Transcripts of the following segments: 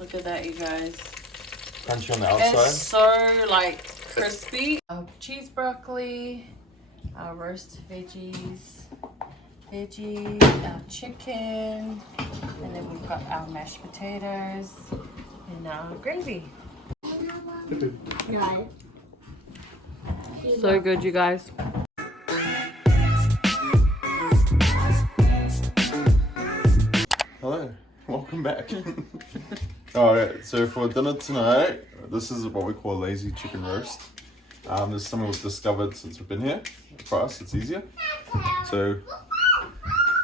Look at that, you guys. Crunchy on the outside. It's so like crispy. Our cheese broccoli, our roast veggies, our chicken, and then we've got our mashed potatoes and our gravy. So good, you guys. Hello, welcome back. Alright, so for dinner tonight, this is what we call a lazy chicken roast. This is something we've discovered since we've been here. For us, it's easier. So,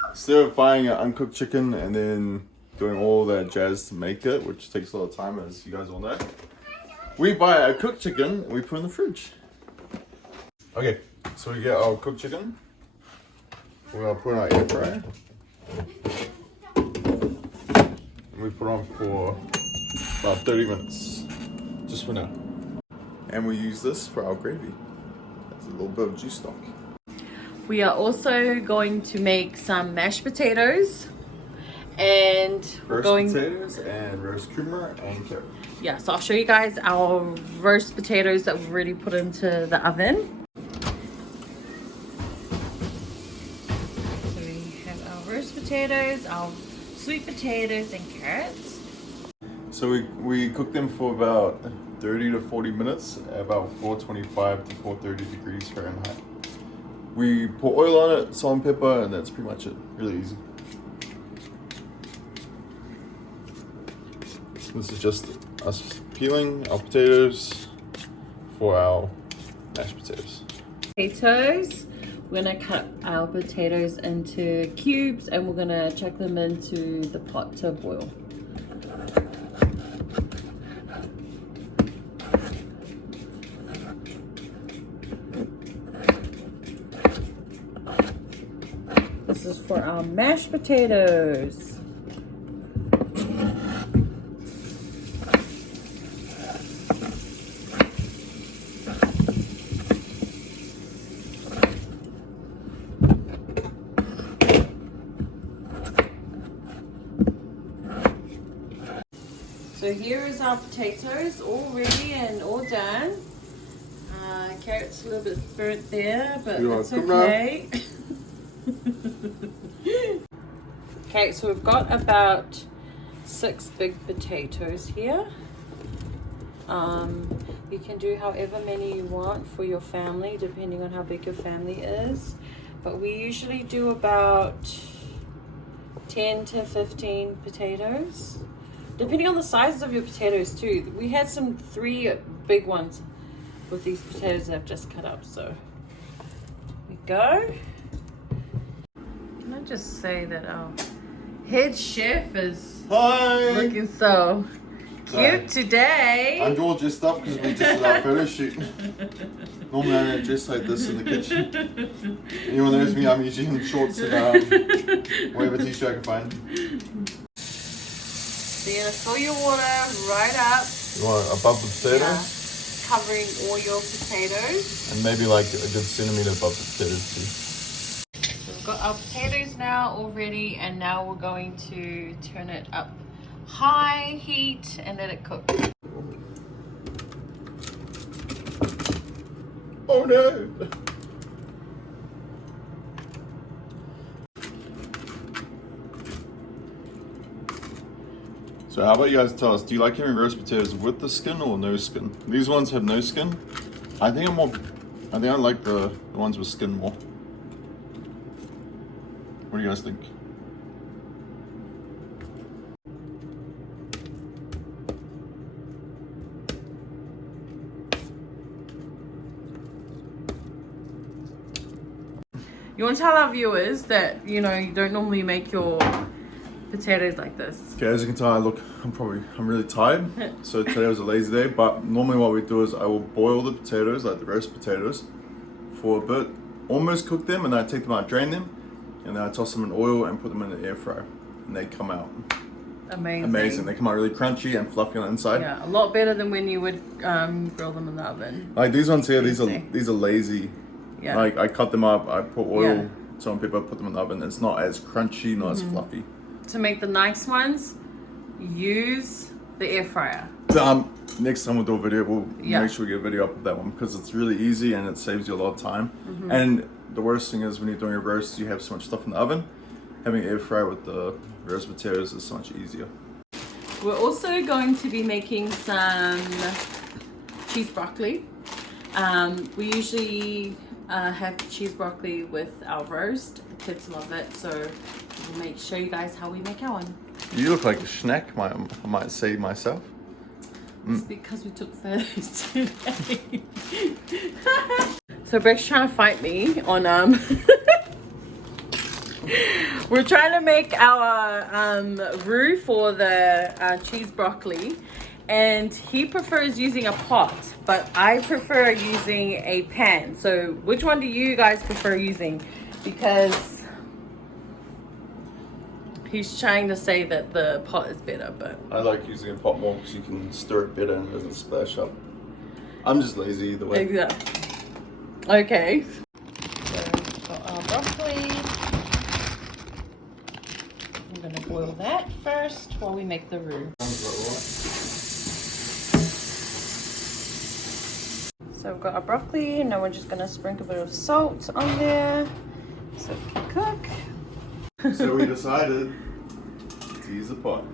instead of buying an uncooked chicken and then doing all that jazz to make it, which takes a lot of time, as you guys all know, we buy a cooked chicken and we put it in the fridge. Okay, so we get our cooked chicken. We're gonna put it in our air fryer. And we put it on for about 30 minutes, just for now. And we use this for our gravy. That's a little bit of juice stock. We are also going to make some mashed potatoes and potatoes and roast kumara and carrot. Yeah, so I'll show you guys our roast potatoes that we've already put into the oven. So we have our roast potatoes, our sweet potatoes and carrots. So we cook them for about 30 to 40 minutes at about 425 to 430 degrees Fahrenheit. We put oil on it, salt and pepper, and that's pretty much it. Really easy. This is just us peeling our potatoes for our mashed potatoes. Potatoes. We're gonna cut our potatoes into cubes and we're gonna chuck them into the pot to boil. This is for our mashed potatoes. So here is our potatoes all ready and all done. Carrots a little bit burnt there, but it's okay. Okay, so we've got about 6 big potatoes here. You can do however many you want for your family, depending on how big your family is. But we usually do about 10 to 15 potatoes. Depending on the sizes of your potatoes too. We had 3 big ones with these potatoes that I've just cut up, so here we go. Can I just say that our head chef is looking so cute today. I'm all dressed up because we just did our photo shoot. Normally I don't dress like this in the kitchen. Anyone knows me, I'm usually in shorts and whatever t-shirt I can find. So you're gonna fill your water right up. You want it above the potatoes? Yeah, covering all your potatoes. And maybe like a good centimeter above the potatoes too. So we've got our potatoes now all ready, and now we're going to turn it up high heat and let it cook. Oh no! So how about you guys tell us, do you like having roast potatoes with the skin or no skin? These ones have no skin. I think I like the ones with skin more. What do you guys think? You want to tell our viewers that, you know, you don't normally make your potatoes like this. Okay, as you can tell, I'm really tired. So today was a lazy day, but normally what we do is I will boil the potatoes, like the roast potatoes, for a bit, almost cook them, and then I take them out, drain them, and then I toss them in oil and put them in the air fryer, and they come out amazing. They come out really crunchy and fluffy on the inside. Yeah, a lot better than when you would grill them in the oven. Like these ones here, these are lazy. Yeah. Like I cut them up, I put oil, salt and pepper, put them in the oven. It's not as crunchy, not as fluffy. To make the nice ones, use The air fryer. Next time we'll do a video, we'll Yeah. make sure we get a video up of that one because it's really easy and it saves you a lot of time. And the worst thing is when you're doing a roast, you have so much stuff in the oven. Having air fryer with the roast potatoes is so much easier. We're also going to be making some cheese broccoli. We usually have cheese broccoli with our roast. The kids love it, so we'll show you guys how we make our one. You look like a snack, I might say myself. It's because we took photos today. So Breck's trying to fight me on we're trying to make our roux for the cheese broccoli, and he prefers using a pot, but I prefer using a pan. So which one do you guys prefer using? Because he's trying to say that the pot is better, but I like using a pot more because you can stir it better and it doesn't splash up. I'm just lazy either way. exactly. Okay. So we've got our broccoli. I'm gonna boil that first while we make the roux. So we've got our broccoli, and now we're just gonna sprinkle a bit of salt on there so it can cook. So we decided to use a pot.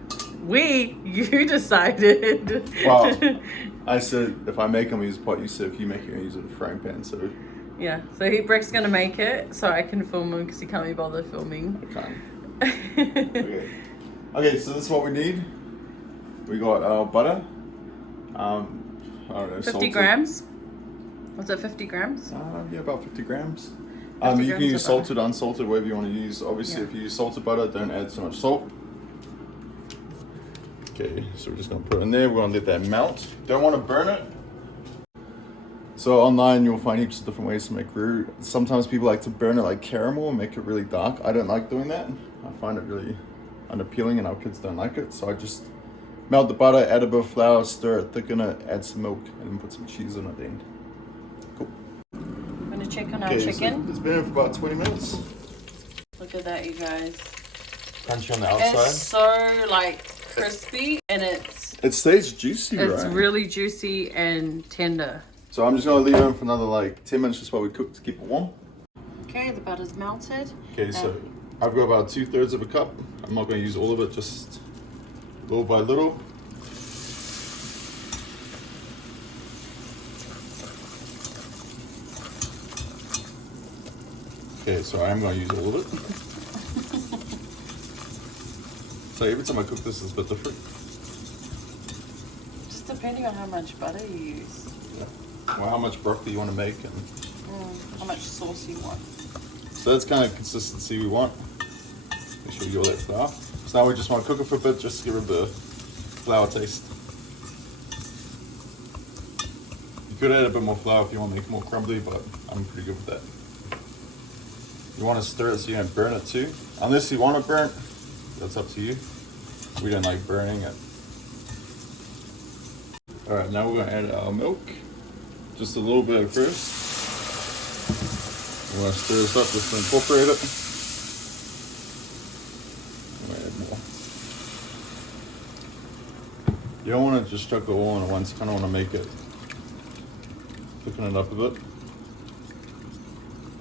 You decided. Well, I said if I make them use a pot, you said if you make it, use a frying pan. So Yeah, so Breck's gonna make it so I can film him because he can't be bothered filming. I can't. Okay, so this is what we need. We got our butter. I don't know, 50 salted. grams. Was it 50 grams? Yeah, about 50 grams. 50 You can grams use of salted, unsalted, whatever you want to use. Obviously, Yeah. if you use salted butter, don't add so much salt. Okay, so we're just going to put it in there. We're going to let that melt. Don't want to burn it. So online, you'll find heaps of different ways to make roux. Sometimes people like to burn it like caramel and make it really dark. I don't like doing that. I find it really unappealing and our kids don't like it. So I just melt the butter, add a bit of flour, stir it, thicken it, add some milk, and then put some cheese on at the end. Cool. I'm gonna check on our Okay, chicken. so it's been in for about 20 minutes. Look at that, you guys. Crunchy on the outside. It's so like crispy, and It stays juicy, it's right? really juicy and tender. So I'm just gonna leave it in for another like 10 minutes just while we cook to keep it warm. Okay, the butter's melted. Okay, so I've got about 2/3 of a cup. I'm not gonna use all of it, just little by little. Okay, so I am gonna use all of it. So every time I cook this is a bit different. Just depending on how much butter you use. Yeah. Well, how much broccoli you want to make and How much sauce you want. so that's kind of consistency we want. Make sure you get all that flour. So now we just want to cook it for a bit, just to get rid of the flour taste. You could add a bit more flour if you want to make it more crumbly, but I'm pretty good with that. You want to stir it so you don't burn it too. Unless you want it burnt, that's up to you. We don't like burning it. Alright, now we're going to add our milk. Just a little bit at first. We want to stir this up just to incorporate it. We'll add more. You don't want to just chuck it all in at once. You kind of want to make it, thicken it up a bit.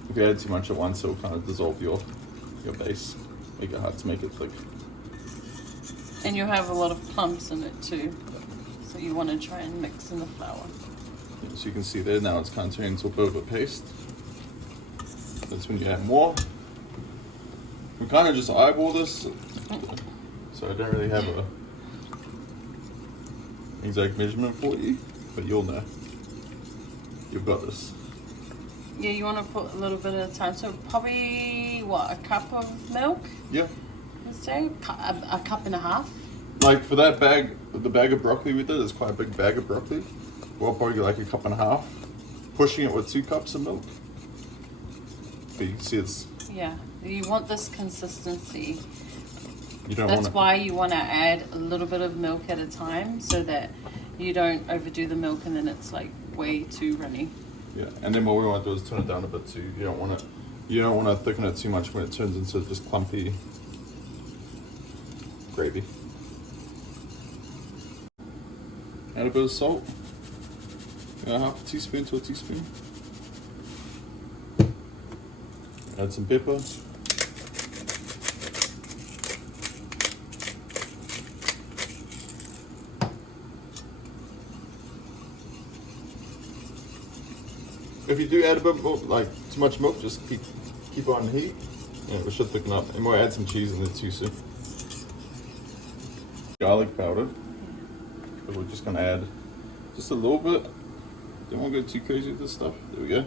If you add too much at once, it will kind of dissolve your base. Make it hard to make it thick. And you'll have a lot of clumps in it too. So you want to try and mix in the flour. So you can see there now it's kind of turning into a bit of a paste. That's when you add more. We kind of just eyeball this, so I don't really have a exact measurement for you, but you'll know. You've got this. Yeah, you want to put a little bit at a time. So probably, what, a cup of milk? Yeah. Let's say a cup and a half. Like for that bag, the bag of broccoli we did is quite a big bag of broccoli. We'll probably get like a cup and a half. Pushing it with 2 cups of milk. But you can see it's. Yeah, you want this consistency. You don't That's want it. why you want to add a little bit of milk at a time so that you don't overdo the milk and then it's like way too runny. Yeah, and then what we want to do is turn it down a bit too. You don't want to thicken it too much when it turns into just clumpy gravy. Add a bit of salt. Half a teaspoon to a teaspoon. Add some pepper. If you do add a bit more, like too much milk, just keep on heat. Yeah, we should thicken up. And we'll add some cheese in there too soon. Garlic powder. But we're just gonna add just a little bit. Don't want to go too crazy with this stuff. There we go.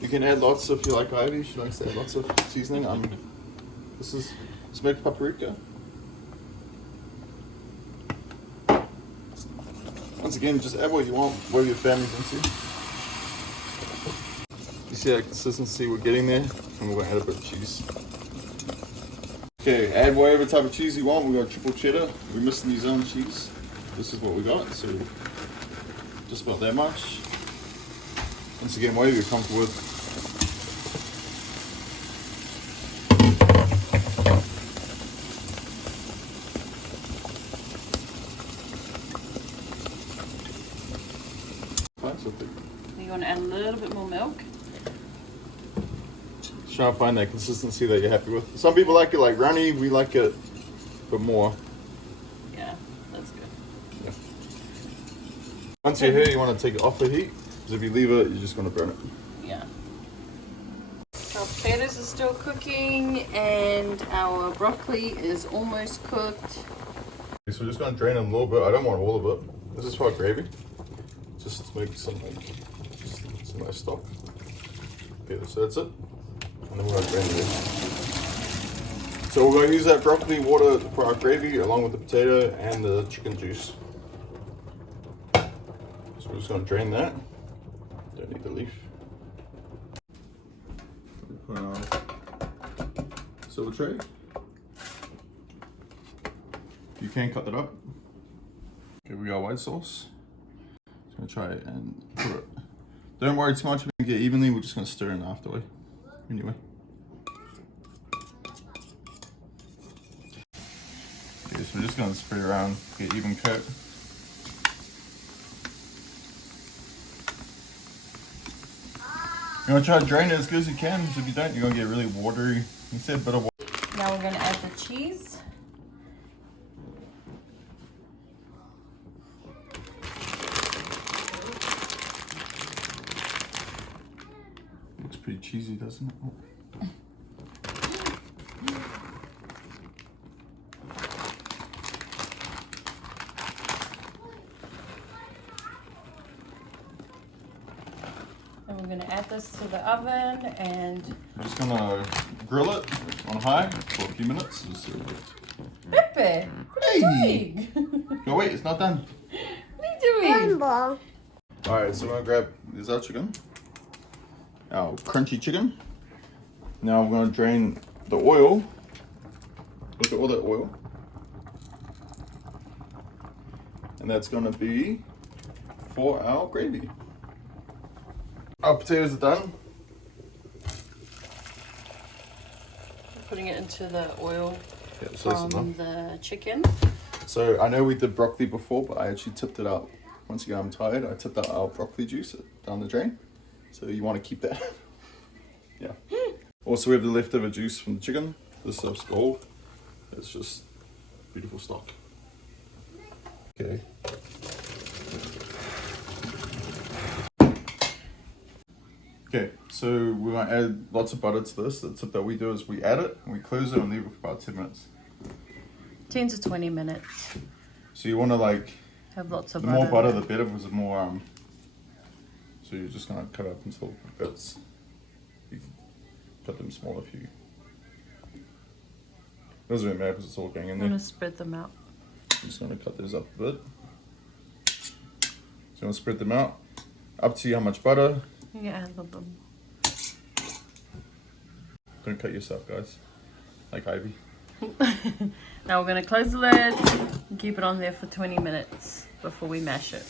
You can add lots if you like Ivy. She likes to add lots of seasoning. This is smoked paprika. Once again, just add what you want, what your family's into. You see that consistency we're getting there? And we're gonna add a bit of cheese. Okay, add whatever type of cheese you want. We got triple cheddar. We missed New Zealand cheese. This is what we got, so just about that much. Once again, whatever you're comfortable with. You want to add a little bit more milk? Try to find that consistency that you're happy with. Some people like it like runny, we like it a bit more. Yeah, that's good. Yeah. Once you're here, you want to take it off the heat, because if you leave it, you're just going to burn it. Yeah. Our potatoes are still cooking, and our broccoli is almost cooked. Okay, so we're just going to drain it a little bit. I don't want all of it. This is for gravy. Just to make some nice stock. Okay, so that's it. And then we're going to drain it in. So we're going to use that broccoli water for our gravy along with the potato and the chicken juice. So we're just going to drain that. Don't need the leaf. Put on our silver tray. You can cut that up. Okay, we got white sauce. Just going to try it and put it. Don't worry too much if we get evenly, we're just going to stir in afterward. Anyway. Okay, so we're just going to spread around, get even coat. You want to try to drain it as good as you can, because if you don't, you're going to get really watery. You see a bit of water. Now we're going to add the cheese. Looks pretty cheesy, doesn't it? Oh. And we're going to add this to the oven, and I'm just going to grill it on high for a few minutes. Pepe, what are you doing? No, wait, it's not done. What are you doing? Alright, so we're going to grab this our chicken. Our crunchy chicken. Now we're going to drain the oil. Look at all that oil. And that's going to be for our gravy. Our potatoes are done. Putting it into the oil Yeah, so from the chicken. So I know we did broccoli before, but I actually tipped it out. Once again, I'm tired. I tipped out our broccoli juice down the drain. So you want to keep that. Yeah. Also, we have the leftover juice from the chicken. This stuff's gold. It's just beautiful stock. Okay. Okay, so we're going to add lots of butter to this. The tip that we do is we add it, and we close it and leave it for about 10 minutes. 10 to 20 minutes. So you want to like, Have lots of the butter. more butter, the better, because the more, so you're just going to cut up into bits. You can cut them small if you, it doesn't really matter because it's all going in I'm there. going to spread them out. I'm just going to cut those up a bit. So you want to spread them out. Up to you how much butter. You can add them. Don't cut yourself, guys. Like Ivy. Now we're going to close the lid and keep it on there for 20 minutes before we mash it.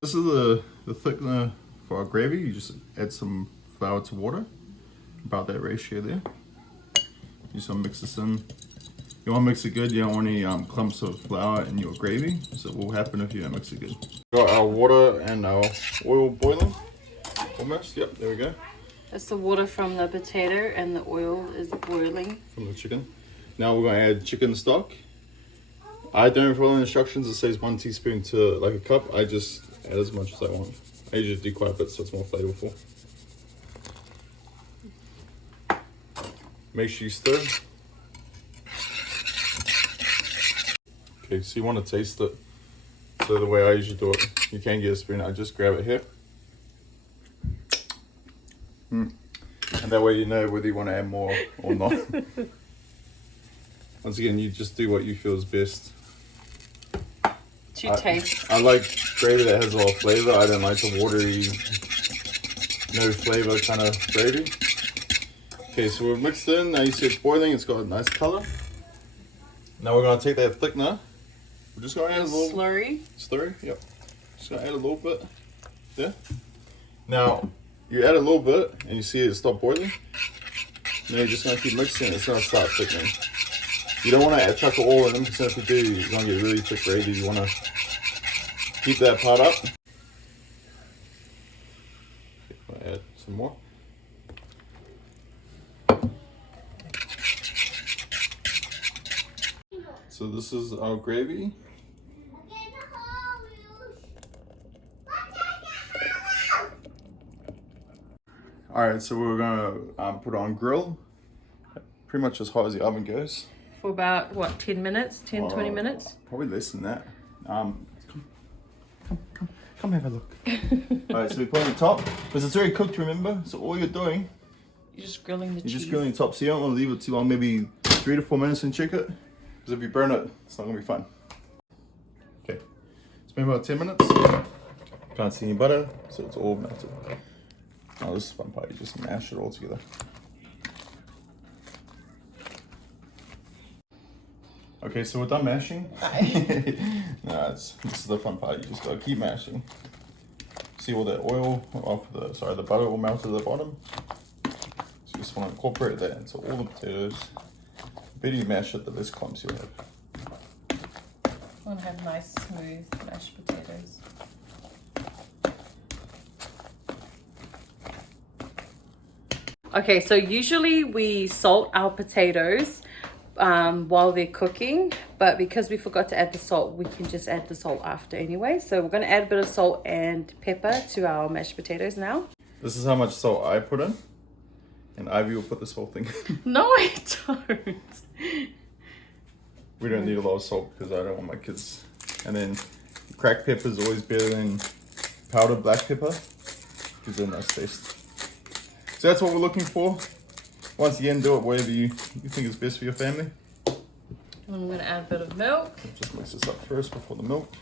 This is the thickener for our gravy. You just add some flour to water. About that ratio there. You just want to mix this in. You want to mix it good. You don't want any clumps of flour in your gravy. So it will happen if you don't mix it good. Got our water and our oil boiling. Almost. Yep. There we go. That's the water from the potato and the oil is boiling. From the chicken. Now we're going to add chicken stock. I don't follow the instructions. It says 1 teaspoon to like a cup. I just add as much as I want. I usually do quite a bit so it's more flavorful. Make sure you stir. Okay, so you want to taste it. So the way I usually do it, you can get a spoon. I just grab it here. And that way you know whether you want to add more or not. Once again, you just do what you feel is best. To taste. I like gravy that has a lot of flavor. I don't like the watery, no flavor kind of gravy. Okay, so we're mixed in. Now you see it's boiling. It's got a nice color. Now we're going to take that thickener. We're just going to add a little... Slurry? Slurry, yep. Just going to add a little bit. Yeah. Now, you add a little bit and you see it stop boiling. Now you're just going to keep mixing it. It's going to start thickening. You don't want to chuck it all in, because if you do, you're going to get really thick gravy. You want to keep that part up. Okay, add some more. So this is our gravy. Alright, so we're gonna put it on grill. Pretty much as hot as the oven goes. For about, what, 10 minutes? 10, 20 minutes? Probably less than that. Come have a look. Alright, so we put it on the top, because it's already cooked, remember? So all you're doing... You're just grilling the cheese. You're just grilling the top, so you don't want to leave it too long, maybe 3 to 4 minutes and check it. Because if you burn it, it's not going to be fun. Okay, it's been about 10 minutes. Can't see any butter, so it's all melted. Oh, this is the fun part, you just mash it all together. Okay, so we're done mashing. This is the fun part, you just gotta keep mashing. See all that oil off the butter all melted at the bottom. So you just want to incorporate that into all the potatoes. The better you mash it, the less clumps you'll have. I want to have nice, smooth mashed potatoes. Okay, so usually we salt our potatoes while they're cooking, but because we forgot to add the salt, we can just add the salt after anyway. So we're going to add a bit of salt and pepper to our mashed potatoes now. This is how much salt I put in, and Ivy will put this whole thing in. No, I don't. We don't need a lot of salt because I don't want my kids. And then cracked pepper is always better than powdered black pepper. Gives it a nice taste. So that's what we're looking for. Once again, do it whatever you think is best for your family. I'm going to add a bit of milk. Just mix this up first before the milk.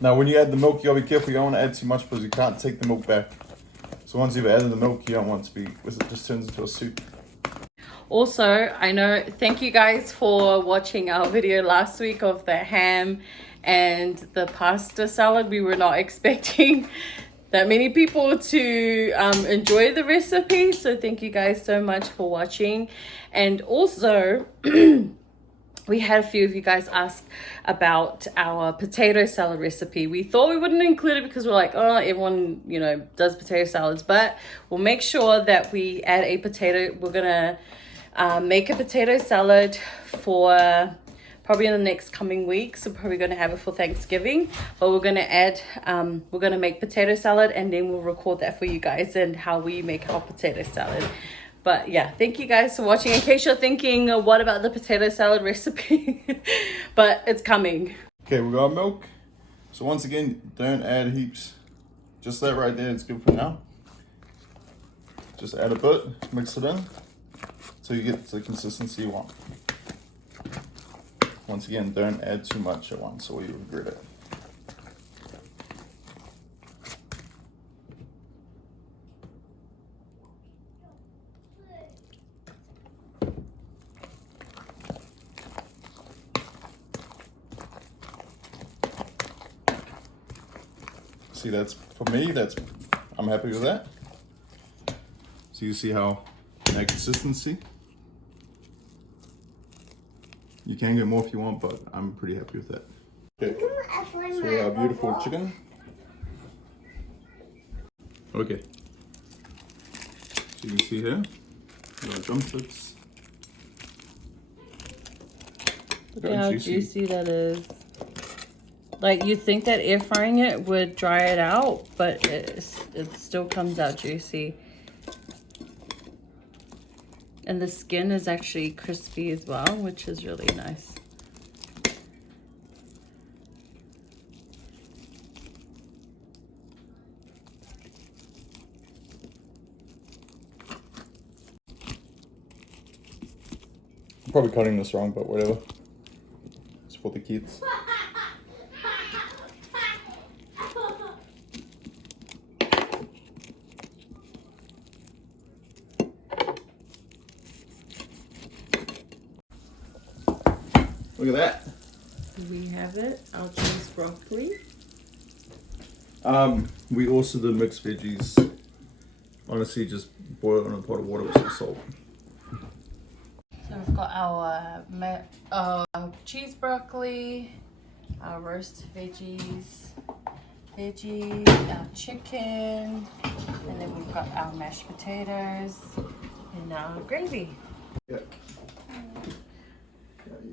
Now when you add the milk, you gotta be careful. You don't want to add too much because you can't take the milk back. So once you've added the milk, you don't want it to be, because it just turns into a soup. Also, I know, thank you guys for watching our video last week of the ham and the pasta salad. We were not expecting that many people to enjoy the recipe, so thank you guys so much for watching. And also we had a few of you guys ask about our potato salad recipe. We thought we wouldn't include it because we're like, oh, everyone, you know, does potato salads, but we'll make sure that we add a potato. We're gonna make a potato salad for probably in the next coming weeks. We're probably going to have it for Thanksgiving, but we're going to add, we're going to make potato salad, and then we'll record that for you guys and how we make our potato salad. But yeah, thank you guys for watching. In case you're thinking, what about the potato salad recipe? But it's coming. Okay, we got milk. So once again, don't add heaps. Just that right there, it's good for now. Just add a bit, mix it in, so you get the consistency you want. Once again, don't add too much at once or you regret it. See, that's, for me, I'm happy with that. So you see how that consistency. You can get more if you want, but I'm pretty happy with that. Okay, so our beautiful chicken. Okay, so you can see here, our drumsticks. Look how juicy that is. Like, you'd think that air frying it would dry it out, but it still comes out juicy. And the skin is actually crispy as well, which is really nice. I'm probably cutting this wrong, but whatever. It's for the kids. Look at that. We have it, our cheese broccoli. We also did mixed veggies. Honestly, just boil it in a pot of water with some salt. So we've got our cheese broccoli, our roast veggies, our chicken, and then we've got our mashed potatoes and our gravy. Yeah.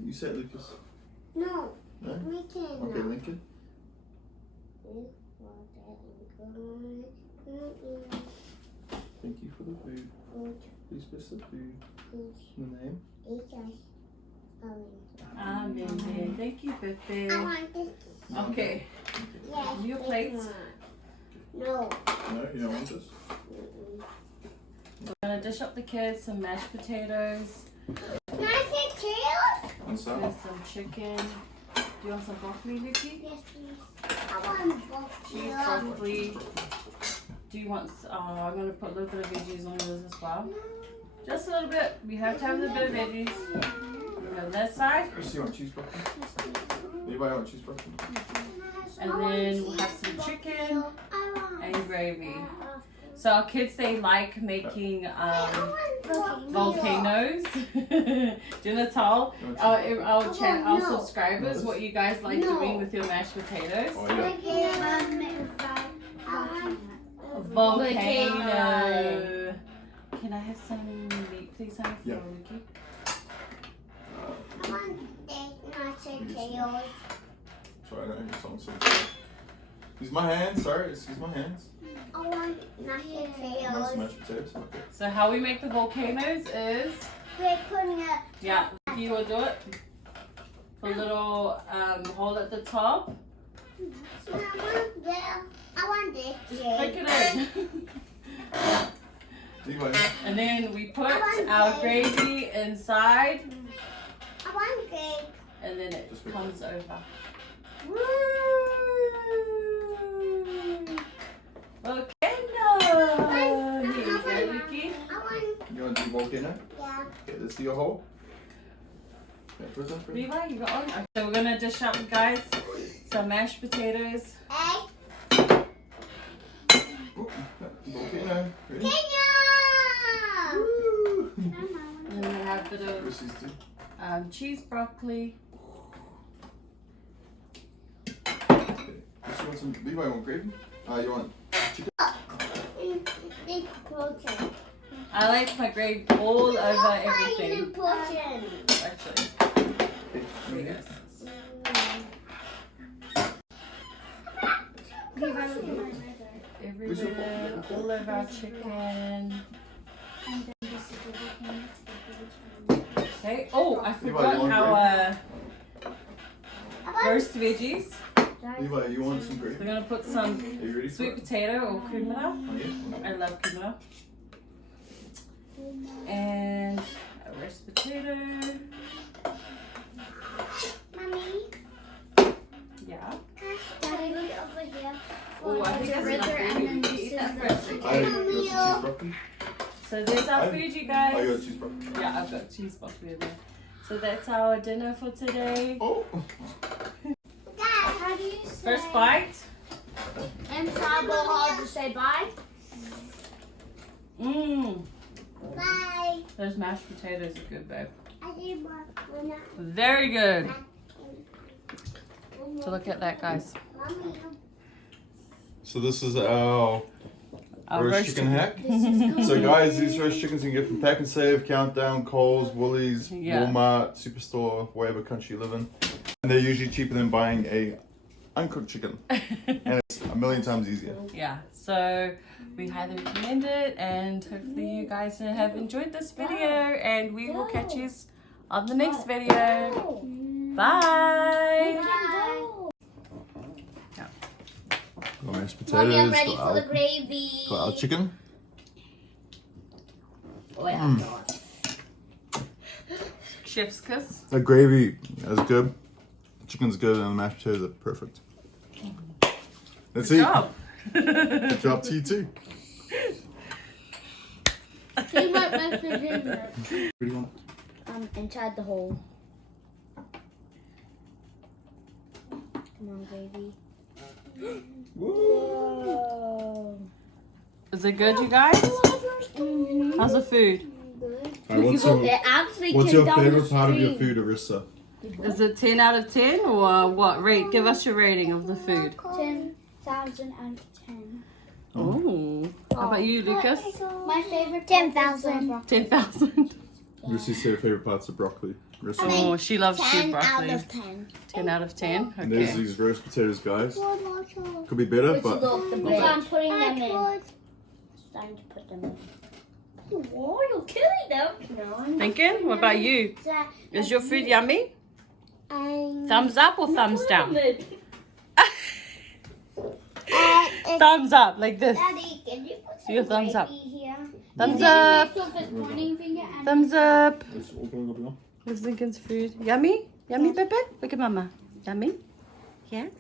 You said Lucas. No. No? Lincoln. Okay, Lincoln. Thank you for the food. Please press the food. The name. Amen. Thank you, Pepe. I want this. Okay. Yes. Your plates. No. No, you don't want this? We're gonna dish up the kids some mashed potatoes. Mashed potatoes? What's that? There's some chicken. Do you want some broccoli, Vicky? Yes, please. I want both. Cheese broccoli. Do you want? I'm gonna put a little bit of veggies on yours as well. Just a little bit. We have to have a bit of veggies. On that side. So you want cheese broccoli? Anybody want cheese broccoli? And then we'll have some chicken and gravy. So our kids, they like making volcanoes. Do you want to tell our subscribers what you guys like doing with your mashed potatoes? Oh, yeah. Volcano. Can I have some meat, please, honey, for Yeah. Ricky? I want this mashed potatoes. Sorry, I don't have your song. Use my hands, sorry, excuse my hands. I want mashed potatoes. Mashed potatoes, okay. So how we make the volcanoes is, We're putting a yeah, you will do it. A little hole at the top. I want this. Just click it in. Levi. And then we put our gravy inside, I want cake. and then it comes over. Woo! Volcano! Here you go, Vicky. I want, You want to do volcano? yeah. Okay, let's do your hole. Okay, prison. Levi, you got one? Okay, so we're gonna dish up, guys, some mashed potatoes. Egg. Oh, volcano. Ready? Kenya! Woo! And then we have a bit of Chrissy's too. cheese broccoli. Okay. Does you want some? Levi want gravy? You want chicken? Big protein. I like my gravy all over everything. Protein. Actually, Okay. here you go. Everywhere, all of our chicken. Okay. Oh, I forgot our roast veggies. Levi, you want some gravy? We're gonna put some Are you ready for sweet it? potato or kumara. Oh, yeah? I love kumara. And a roast potato. Mommy, Yeah. Daddy, look over here. Oh, I think that's enough gravy. We can eat that first. I got some cheese broccoli. So there's our food, you guys. I got cheese broccoli. Yeah, I've got cheese broccoli in there. So that's our dinner for today. Oh! Dad, how do you say? First bite. And Sabo, how to say bye? Mmm. Bye. Those mashed potatoes are good, babe. Very good. So look at that, guys. So this is our Our roast chicken hack. So guys, these roast chickens you can get from Pack and Save, Countdown, Coles, Woolies, Yeah. Walmart, Superstore, wherever country you live in. And they're usually cheaper than buying a uncooked chicken. And it's a million times easier. Yeah, so we highly recommend it, and hopefully you guys have enjoyed this video, and we will catch you on the next video. Bye. Got mashed Mommy, I'm potatoes, ready got for the gravy. our chicken. Oh, yeah. Chef's kiss. The gravy is good. Chicken's good and the mashed potatoes are perfect. That's Good it. job. Good job to you too. See what message in there? What do you want? Inside the hole. Come on, gravy. Whoa. Is it good, you guys? Mm-hmm. How's the food? Alright, It actually what's came your down the favorite part of your stream. food, Arissa? Is it 10 out of 10 or what? Rate, give us your rating of the food. 10,000 out of 10. Oh. How about you, Lucas? My favorite 10,000. 10,000. Rissy's favorite parts of broccoli. Rissa. Oh, she loves stewed 10 out broccoli. of 10. 10 out of 10. And there's Okay. these roast potatoes, guys. Could be better, but I'm putting them in. It's time to put them in. Whoa, you're killing them. No, I'm Lincoln, what about you? Is your food yummy? Thumbs up or thumbs down? Thumbs up, like this. Daddy, can you put some Your thumbs up. gravy here? Thumbs up. So if it's pointing finger and Thumbs up. it's all going on. Where's Lincoln's food? Yummy? Yummy, Pepe? Look at Mama. Yummy? Yes.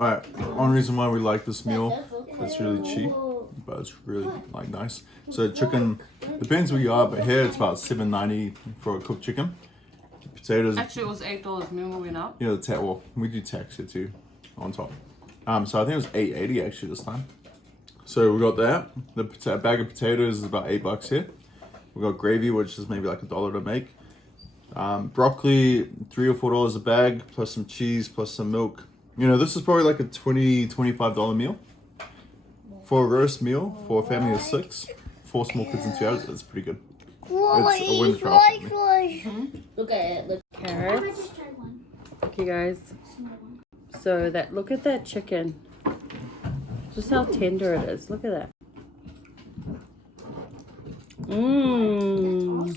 Alright, one reason why we like this meal, it's really cheap, but it's really like nice. So chicken, depends where you are, but here it's about $7.90 for a cooked chicken. Potatoes, Actually, it was $8. Remember we went up? yeah, well, we do tax here too, on top. So I think it was $8.80 actually this time. So we got that. The bag of potatoes is about $8 here. We got gravy, which is maybe like $1 to make. Broccoli, $3 or $4 a bag, plus some cheese, plus some milk. You know, this is probably like a $20, $25 meal. For a roast meal, for a family of 6, 4 small kids and 2 adults, it's pretty good. It's a win trial for me. look at it. Look. Carrots. Okay, guys. So look at that chicken. Just how tender it is. Look at that. Mmm.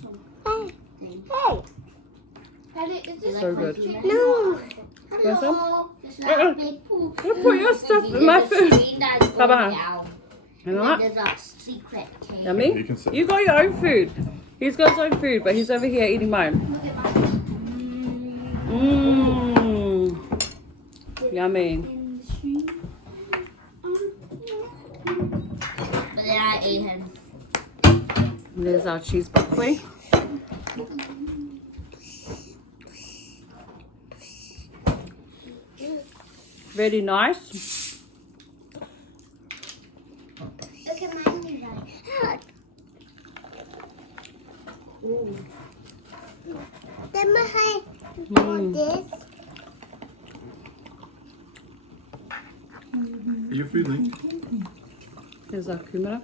So good. No. Hello. You put your stuff in my food. Baba. You know what? There's a secret cave. Yummy? You can sit. You got your own food. He's got his own food, but he's over here eating mine. Mmm. Yummy. But then I ate him. There's our cheese broccoli. Very nice. Look at my guys. Then my this. Are you feeling? There's our kumara.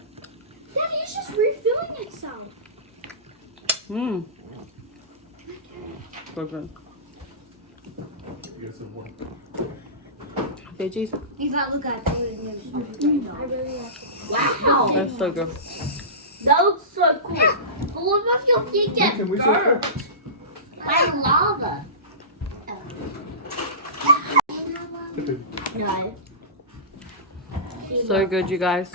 Daddy, it's just refilling itself. Mmm. So good. You guys have one. Veggies. You gotta look at it. Wow. That's so good. That looks so cool. But what if your feet get Can we burnt by lava? No. So good, you guys.